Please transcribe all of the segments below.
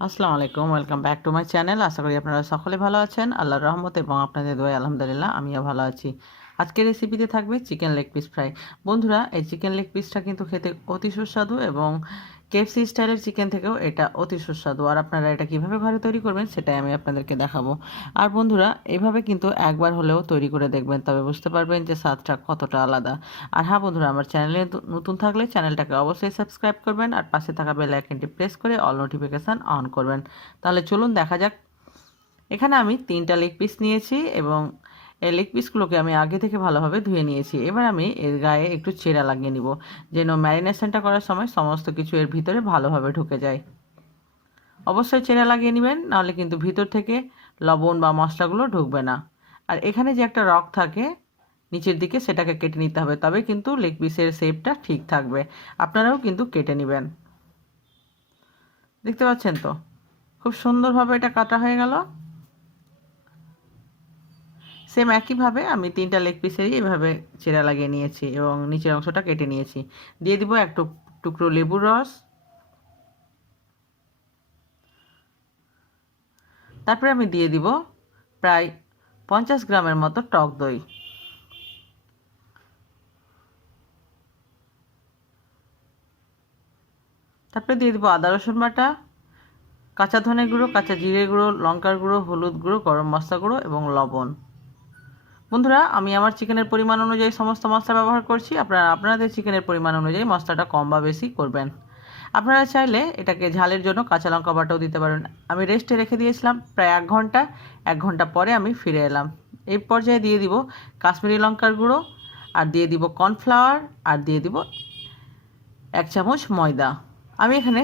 আসসালামু আলাইকুম, welcome back to my channel. আশা করি আপনারা সকলে ভালো আছেন। আল্লাহর রহমত এবং আপনাদের দোয়ায় আলহামদুলিল্লাহ আমিও ভালো আছি। আজকের রেসিপিতে থাকবে চিকেন লেগ পিস ফ্রাই। বন্ধুরা, এই চিকেন লেগ পিসটা কিন্তু খেতে অতি সুস্বাদু এবং কেএফসি স্টাইলের চিকেন থেকেও এটা অতি সুস্বাদু। আর আপনারা এটা কীভাবে ঘরে তৈরি করবেন সেটাই আমি আপনাদেরকে দেখাবো। আর বন্ধুরা, এভাবে কিন্তু একবার হলেও তৈরি করে দেখবেন, তবে বুঝতে পারবেন যে স্বাদটা কতটা আলাদা। আর হ্যাঁ বন্ধুরা, আমার চ্যানেলে নতুন থাকলে চ্যানেলটাকে অবশ্যই সাবস্ক্রাইব করবেন আর পাশে থাকা বেল আইকনটি প্রেস করে অল নোটিফিকেশান অন করবেন। তাহলে চলুন দেখা যাক। এখানে আমি 3টা লেগ পিস নিয়েছি এবং এই লেগ পিসগুলোকে আমি আগে থেকে ভালোভাবে ধুয়ে নিয়েছি। এবার আমি এর গায়ে একটু চেরা লাগিয়ে নিব, যেন ম্যারিনেশনটা করার সময় সমস্ত কিছু এর ভিতরে ভালোভাবে ঢুকে যায়। অবশ্যই চেরা লাগিয়ে নেবেন, নাহলে কিন্তু ভিতর থেকে লবণ বা মশলাগুলো ঢুকবে না। আর এখানে যে একটা রগ থাকে নিচের দিকে, সেটাকে কেটে নিতে হবে, তবে কিন্তু লেগ পিসের শেপটা ঠিক থাকবে। আপনারাও কিন্তু কেটে নেবেন। দেখতে পাচ্ছেন তো, খুব সুন্দরভাবে এটা কাটা হয়ে গেল। সেম একইভাবে আমি 3টা লেগ পিসেরই এভাবে চেরা লাগিয়ে নিয়েছি এবং নিচের অংশটা কেটে নিয়েছি। দিয়ে দিব এক টুকরো লেবুর রস। তারপরে আমি দিয়ে দিব প্রায় 50 গ্রামের মতো টক দই। তারপরে দিয়ে দিব আদা রসুন বাটা, কাঁচা ধনে গুঁড়ো, কাঁচা জিরে গুঁড়ো, লঙ্কার গুঁড়ো, হলুদ গুঁড়ো, গরম মশলা গুঁড়ো এবং লবণ। বন্ধুরা, আমি আমার চিকেনের পরিমাণ অনুযায়ী সমস্ত মশলা ব্যবহার করছি। আপনারা আপনাদের চিকেনের পরিমাণ অনুযায়ী মশলাটা কম বা বেশি করবেন। আপনারা চাইলে এটাকে ঝালের জন্য কাঁচা লঙ্কা বাটাও দিতে পারেন। আমি রেস্টে রেখে দিয়েছিলাম প্রায় 1 ঘন্টা। 1 ঘন্টা পরে আমি ফিরে এলাম। এই পর্যায়ে দিয়ে দিব কাশ্মীরি লঙ্কার গুঁড়ো, আর দিয়ে দিব কর্নফ্লাওয়ার, আর দিয়ে দিব 1 চামচ ময়দা। আমি এখানে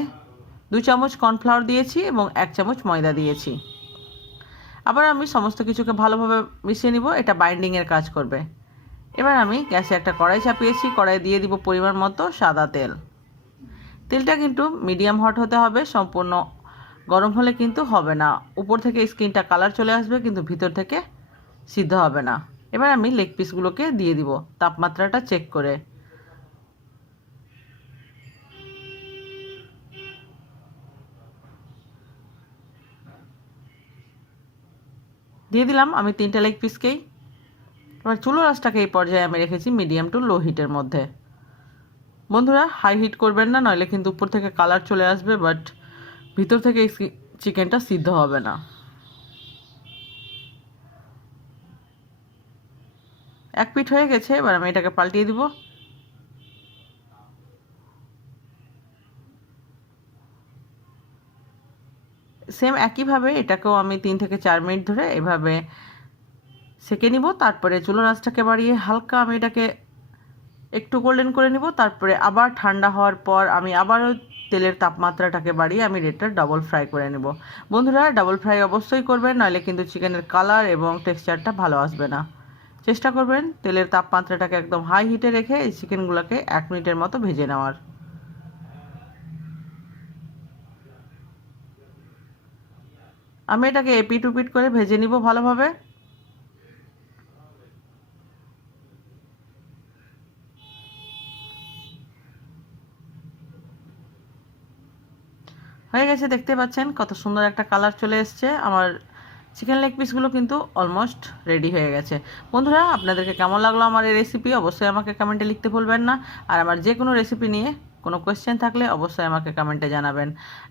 2 চামচ কর্নফ্লাওয়ার দিয়েছি এবং 1 চামচ ময়দা দিয়েছি। আবার আমি সমস্ত কিছুকে ভালোভাবে মিশিয়ে নিব, এটা বাইন্ডিংয়ের কাজ করবে। এবার আমি গ্যাসে একটা কড়াই চাপিয়েছি, কড়াই দিয়ে দিব পরিমাণ মতো সাদা তেল। তেলটা কিন্তু মিডিয়াম হট হতে হবে, সম্পূর্ণ গরম হলে কিন্তু হবে না। উপর থেকে স্কিনটা কালার চলে আসবে, কিন্তু ভিতর থেকে সিদ্ধ হবে না। এবার আমি লেগ পিসগুলোকে দিয়ে দিব তাপমাত্রাটা চেক করে। দিয়ে দিলাম আমি 3টা লেগ পিসকেই। এবার চুলোর আঁচটাকে এই পর্যায়ে আমি রেখেছি মিডিয়াম টু লো হিটের মধ্যে। বন্ধুরা, হাই হিট করবেন না, নইলে কিন্তু উপর থেকে কালার চলে আসবে, বাট ভিতর থেকে চিকেনটা সিদ্ধ হবে না। এক পিঠ হয়ে গেছে, এবার আমি এটাকে পাল্টিয়ে দিব। সেম একইভাবে এটাকেও আমি 3 থেকে 4 মিনিট ধরে এভাবে সেঁকে নিব। তারপরে চুলোর আঁচটাকে বাড়িয়ে হালকা আমি এটাকে একটু গোল্ডেন করে নিব। তারপরে আবার ঠান্ডা হওয়ার পর আমি আবারও তেলের তাপমাত্রাটাকে বাড়িয়ে আমি এটা ডাবল ফ্রাই করে নেব। বন্ধুরা, ডাবল ফ্রাই অবশ্যই করবেন, নইলে কিন্তু চিকেনের কালার এবং টেক্সচারটা ভালো আসবে না। চেষ্টা করবেন তেলের তাপমাত্রাটাকে একদম হাই হিটে রেখে এই চিকেনগুলোকে 1 মিনিটের মতো ভেজে নেওয়ার। আমি এটাকে এপিট উপিট করে ভেজে নিব ভালোভাবে। হয়ে গেছে, দেখতে পাচ্ছেন কত সুন্দর একটা কালার চলে এসছে। আমার চিকেন লেগ পিসগুলো কিন্তু অলমোস্ট রেডি হয়ে গেছে। বন্ধুরা, আপনাদেরকে কেমন লাগলো আমার এই রেসিপি অবশ্যই আমাকে কমেন্টে লিখতে ভুলবেন না। আর আমার যে কোনো রেসিপি নিয়ে কোনো কোয়েশ্চেন থাকলে অবশ্যই আমাকে কমেন্টে জানাবেন।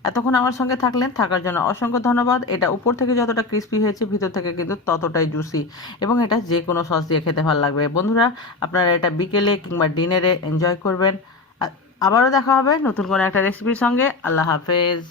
এতক্ষণ আমার সঙ্গে থাকার জন্য অসংখ্য ধন্যবাদ। এটা উপর থেকে যতটা ক্রিস্পি হয়েছে, ভিতর থেকে কিন্তু ততটাই জুসি, এবং এটা যে কোনো সস দিয়ে খেতে ভালো লাগবে। বন্ধুরা, আপনারা এটা বিকেলে কিংবা ডিনারে এনজয় করবেন। আবারও দেখা হবে নতুন কোনো একটা রেসিপির সঙ্গে। আল্লাহ হাফেজ।